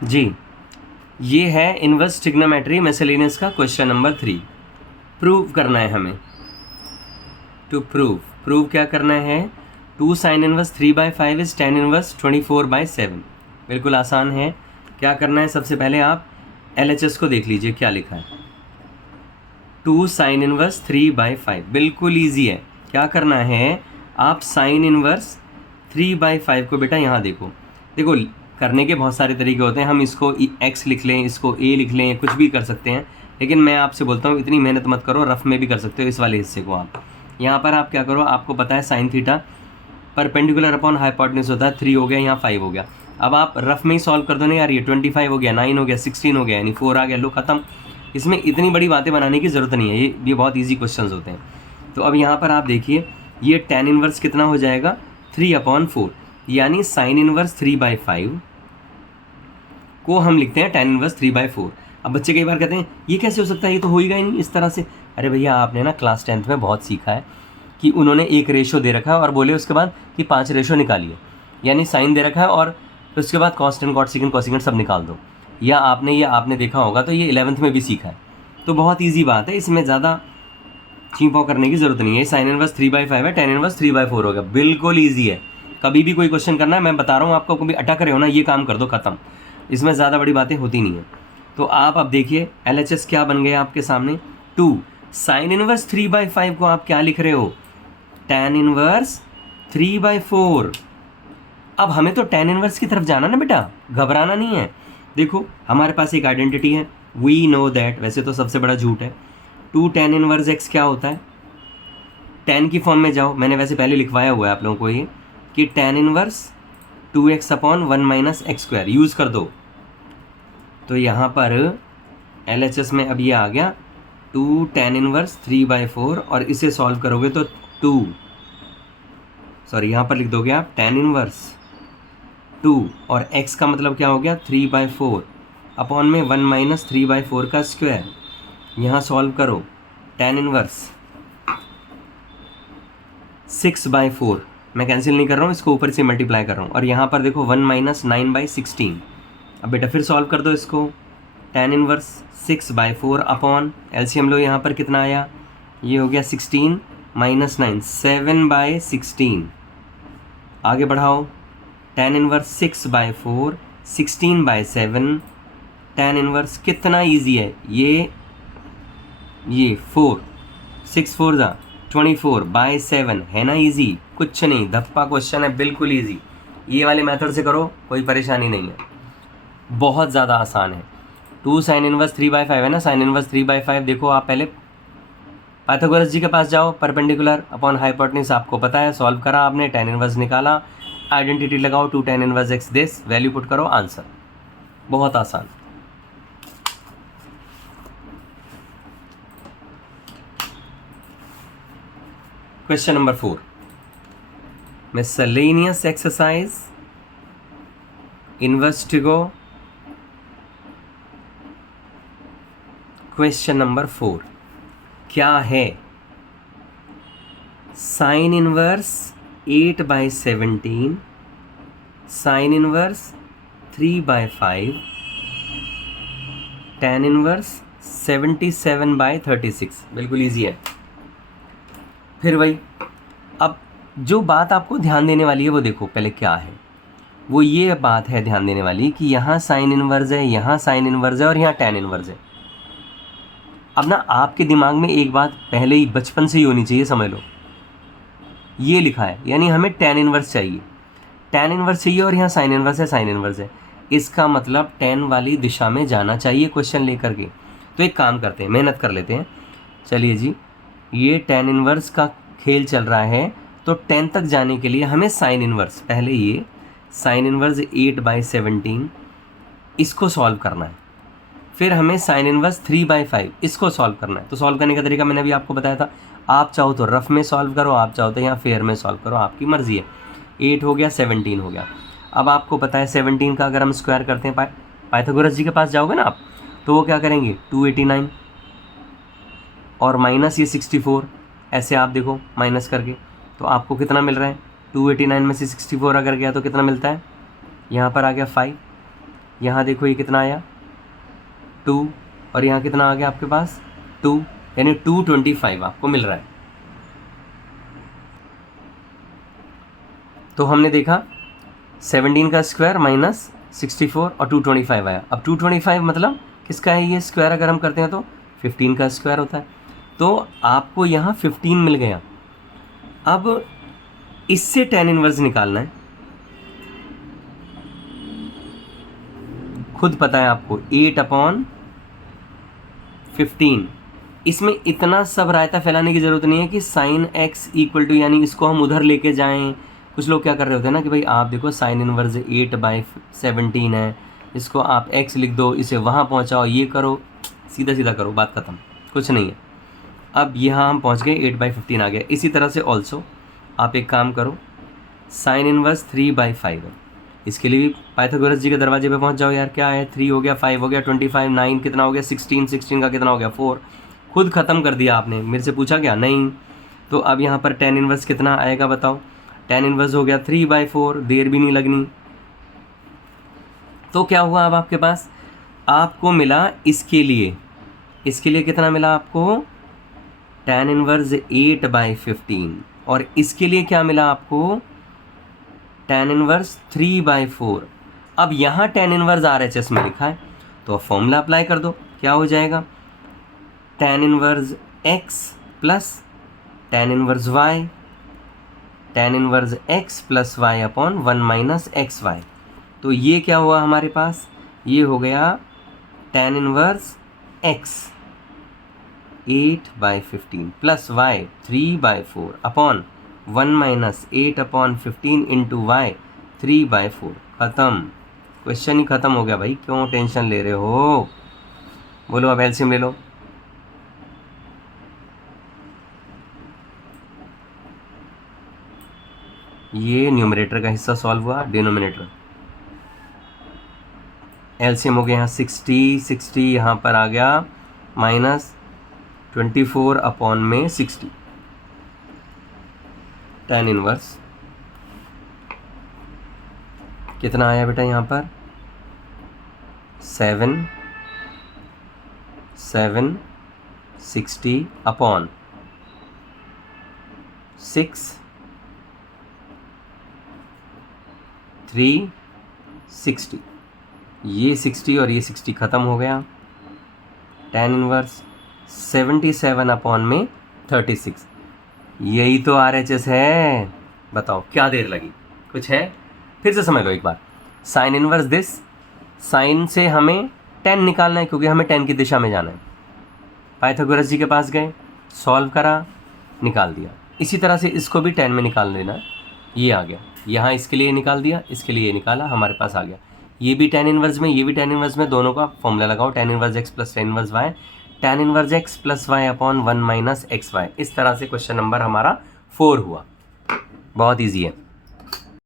जी, ये है inverse trigonometry miscellaneous का क्वेश्चन नंबर 3। प्रूव करना है हमें। टू प्रूव क्या करना है? 2 sign inverse 3/5 is tan inverse 24/7। बिल्कुल आसान है। क्या करना है? सबसे पहले आप LHS को देख लीजिए क्या लिखा है। 2 साइन इनवर्स 3/5 बिल्कुल ईजी है। क्या करना है? आप साइन इनवर्स 3/5 को बेटा यहाँ देखो करने के बहुत सारे तरीके होते हैं। हम इसको x लिख लें, इसको a लिख लें, कुछ भी कर सकते हैं। लेकिन मैं आपसे बोलता हूँ इतनी मेहनत मत करो, रफ में भी कर सकते हो इस वाले हिस्से को। आप यहाँ पर आप क्या करो, आपको पता है sine theta perpendicular upon hypotenuse होता है। 3 हो गया, यहाँ 5 हो गया। अब आप रफ में ही सॉल्व कर दो ना यार। ये 25 हो गया, 9 हो गया, 16 हो गया, यानी 4 आ गया, लो खत्म। इसमें इतनी बड़ी बातें बनाने की ज़रूरत नहीं है। ये बहुत ईजी क्वेश्चन होते हैं। तो अब यहाँ पर आप देखिए, ये tan इनवर्स कितना हो जाएगा? 3/4, यानी साइन इनवर्स 3/5 को हम लिखते हैं tan इनवर्स 3/4। अब बच्चे कई बार कहते हैं ये कैसे हो सकता है, ये तो होएगा ही नहीं इस तरह से। अरे भैया, आपने ना क्लास 10th में बहुत सीखा है कि उन्होंने एक रेशो दे रखा है और बोले उसके बाद कि 5 रेशो निकालिए, यानी साइन दे रखा है और उसके बाद cos tan, cot second, cosecant सब निकाल दो। या आपने देखा होगा, तो ये 11th में भी सीखा है। तो बहुत ईजी बात है, इसमें ज़्यादा चींपाव करने की ज़रूरत नहीं है। साइन इनवर्स 3/5 है, tan इनवर्स 3/4 होगा। बिल्कुल ईजी है। कभी भी कोई क्वेश्चन करना है, मैं बता रहा हूँ आपको, कभी अटक रहे हो ना, ये काम कर दो, खत्म। इसमें ज़्यादा बड़ी बातें होती नहीं है। तो आप अब देखिए LHS क्या बन गया आपके सामने। 2 साइन इनवर्स 3/5 को आप क्या लिख रहे हो? tan inverse 3/4। अब हमें तो tan इनवर्स की तरफ जाना ना बेटा, घबराना नहीं है। देखो हमारे पास एक आइडेंटिटी है, वी नो दैट, वैसे तो सबसे बड़ा झूठ है। 2 tan इनवर्स x क्या होता है? tan की फॉर्म में जाओ, मैंने वैसे पहले लिखवाया हुआ है आप लोगों को ये, कि tan inverse 2x/1 - x² use कर दो। तो यहाँ पर LHS में अब ये आ गया 2 tan इनवर्स 3/4, और इसे सॉल्व करोगे तो यहाँ पर लिख दोगे आप tan इनवर्स 2, और x का मतलब क्या हो गया? 3/4 अपॉन में 1 - 3/4 का स्क्वायर। यहाँ सॉल्व करो, tan इनवर्स 6/4, मैं कैंसिल नहीं कर रहा हूँ, इसको ऊपर से मल्टीप्लाई कर रहा हूँ। और यहाँ पर देखो 1 - 9/16। अब बेटा फिर सॉल्व कर दो इसको। tan इनवर्स 6/4 अपॉन, एलसीएम लो, यहाँ पर कितना आया? ये हो गया 16 - 9, 7/16। आगे बढ़ाओ, tan इनवर्स 6/4, 16/7। tan इनवर्स कितना ईजी है ये 4, 6 4 जा 24/7 है ना ईजी। कुछ नहीं, धप्पा क्वेश्चन है, बिल्कुल ईजी। ये वाले मेथड से करो, कोई परेशानी नहीं है, बहुत ज़्यादा आसान है। 2 साइन इनवर्स 3/5 है ना, साइन इनवर्स 3/5 देखो आप पहले पाइथागोरस जी के पास जाओ, परपेंडिकुलर अपॉन हाइपोटेन्यूज आपको पता है, सॉल्व करा आपने, tan इनवर्स निकाला, आइडेंटिटी लगाओ 2 tan inverse x this, value put करो, आंसर। बहुत आसान। क्वेश्चन नंबर 4, मिसलेनियस एक्सरसाइज, इन्वेस्टिगो। क्वेश्चन नंबर 4 क्या है? Sine inverse 8/17, sine inverse 3/5, tan inverse 77/36। बिल्कुल ईजी है। फिर वही, अब जो बात आपको ध्यान देने वाली है वो देखो पहले क्या है। वो ये बात है ध्यान देने वाली कि यहाँ साइन इनवर्स है, यहाँ साइन इनवर्स है, और यहाँ tan इनवर्स है। अब ना आपके दिमाग में एक बात पहले ही बचपन से ही होनी चाहिए, समझ लो, ये लिखा है, यानी हमें tan इनवर्स चाहिए, tan इनवर्स चाहिए, और यहाँ साइन इनवर्स है, साइन इनवर्स है। इसका मतलब tan वाली दिशा में जाना चाहिए क्वेश्चन लेकर के। तो एक काम करते हैं, मेहनत कर लेते हैं। चलिए जी, ये tan इनवर्स का खेल चल रहा है, तो 10 तक जाने के लिए हमें साइन इनवर्स, पहले ये साइन इनवर्स 8/17 इसको सॉल्व करना है। फिर हमें साइन इनवर्स 3/5 इसको सॉल्व करना है। तो सॉल्व करने का तरीका मैंने अभी आपको बताया था। आप चाहो तो रफ में सॉल्व करो, आप चाहो तो यहाँ फेयर में सॉल्व करो, आपकी मर्जी है। 8 हो गया, 17 हो गया। अब आपको पता है 17 का अगर हम स्क्वायर करते हैं, पाइथागोरस जी के पास जाओगे ना आप, तो वो क्या करेंगे? 289 और माइनस ये 64, ऐसे आप देखो माइनस करके, तो आपको कितना मिल रहा है? 289 में से 64 अगर गया तो कितना मिलता है? यहाँ पर आ गया 5, यहाँ देखो ये कितना आया 2, और यहाँ कितना आ गया आपके पास 2, यानी 225 आपको मिल रहा है। तो हमने देखा 17 का स्क्वायर माइनस 64 और 225 आया। अब 225 मतलब किसका है ये स्क्वायर, अगर हम करते हैं तो 15 का स्क्वायर होता है। तो आपको यहाँ 15 मिल गया। अब इससे tan इनवर्स निकालना है, खुद पता है आपको 8/15। इसमें इतना सब रायता फैलाने की ज़रूरत नहीं है कि साइन x इक्वल टू, यानी इसको हम उधर लेके जाएं। कुछ लोग क्या कर रहे होते हैं ना कि भाई आप देखो साइन इनवर्स 8/17 है, इसको आप x लिख दो, इसे वहाँ पहुँचाओ, ये करो, सीधा सीधा करो, बात ख़त्म, कुछ नहीं है। अब यहाँ हम पहुँच गए 8/15 आ गया। इसी तरह से ऑल्सो आप एक काम करो, साइन इनवर्स 3/5 है, इसके लिए भी पाइथागोरस जी के दरवाजे पे पहुंच जाओ यार। क्या है 3 हो गया, 5 हो गया, 25, 9 कितना हो गया 16, 16 का कितना हो गया 4। खुद ख़त्म कर दिया आपने, मेरे से पूछा क्या नहीं। तो अब यहाँ पर tan इनवर्स कितना आएगा बताओ। tan इनवर्स हो गया 3/4, देर भी नहीं लगनी। तो क्या हुआ अब आपके पास, आपको मिला इसके लिए कितना मिला आपको tan इनवर्स 8/15, और इसके लिए क्या मिला आपको tan इनवर्स 3/4। अब यहाँ tan इनवर्स RHS में लिखा है तो अब फॉर्मूला अप्लाई कर दो, क्या हो जाएगा tan inverse x plus tan inverse y, tan inverse x plus y upon 1 minus x y. तो ये क्या हुआ हमारे पास, ये हो गया tan inverse x 8/15 plus y 3/4 upon 1 minus 8/15 into y 3/4। ख़त्म, क्वेश्चन ही ख़त्म हो गया भाई, क्यों टेंशन ले रहे हो। बोलो अब एलसीएम ले लो। ये न्यूमरेटर का हिस्सा सॉल्व हुआ, डिनोमिनेटर एलसीएम हो गया यहाँ 60 यहाँ पर आ गया माइनस 24 अपॉन में 60। tan इनवर्स कितना आया बेटा यहाँ पर 760 अपॉन 6 360। ये 60 और ये 60 ख़त्म हो गया। tan इनवर्स 77 अपॉन में 36। यही तो RHS है, बताओ क्या देर लगी, कुछ है। फिर से समझ लो एक बार, साइन इनवर्स दिस, साइन से हमें tan निकालना है क्योंकि हमें tan की दिशा में जाना है। पाइथागोरस जी के पास गए, सॉल्व करा, निकाल दिया। इसी तरह से इसको भी tan में निकाल लेना है, ये आ गया। यहाँ इसके लिए निकाल दिया, इसके लिए निकाला, हमारे पास आ गया। ये भी tan इनवर्स में, ये भी tan इनवर्स में, दोनों का फॉर्मूला लगाओ, tan inverse x plus tan inverse y, tan inverse x plus y upon 1 minus x y. इस तरह से क्वेश्चन नंबर हमारा 4 हुआ। बहुत ईजी है।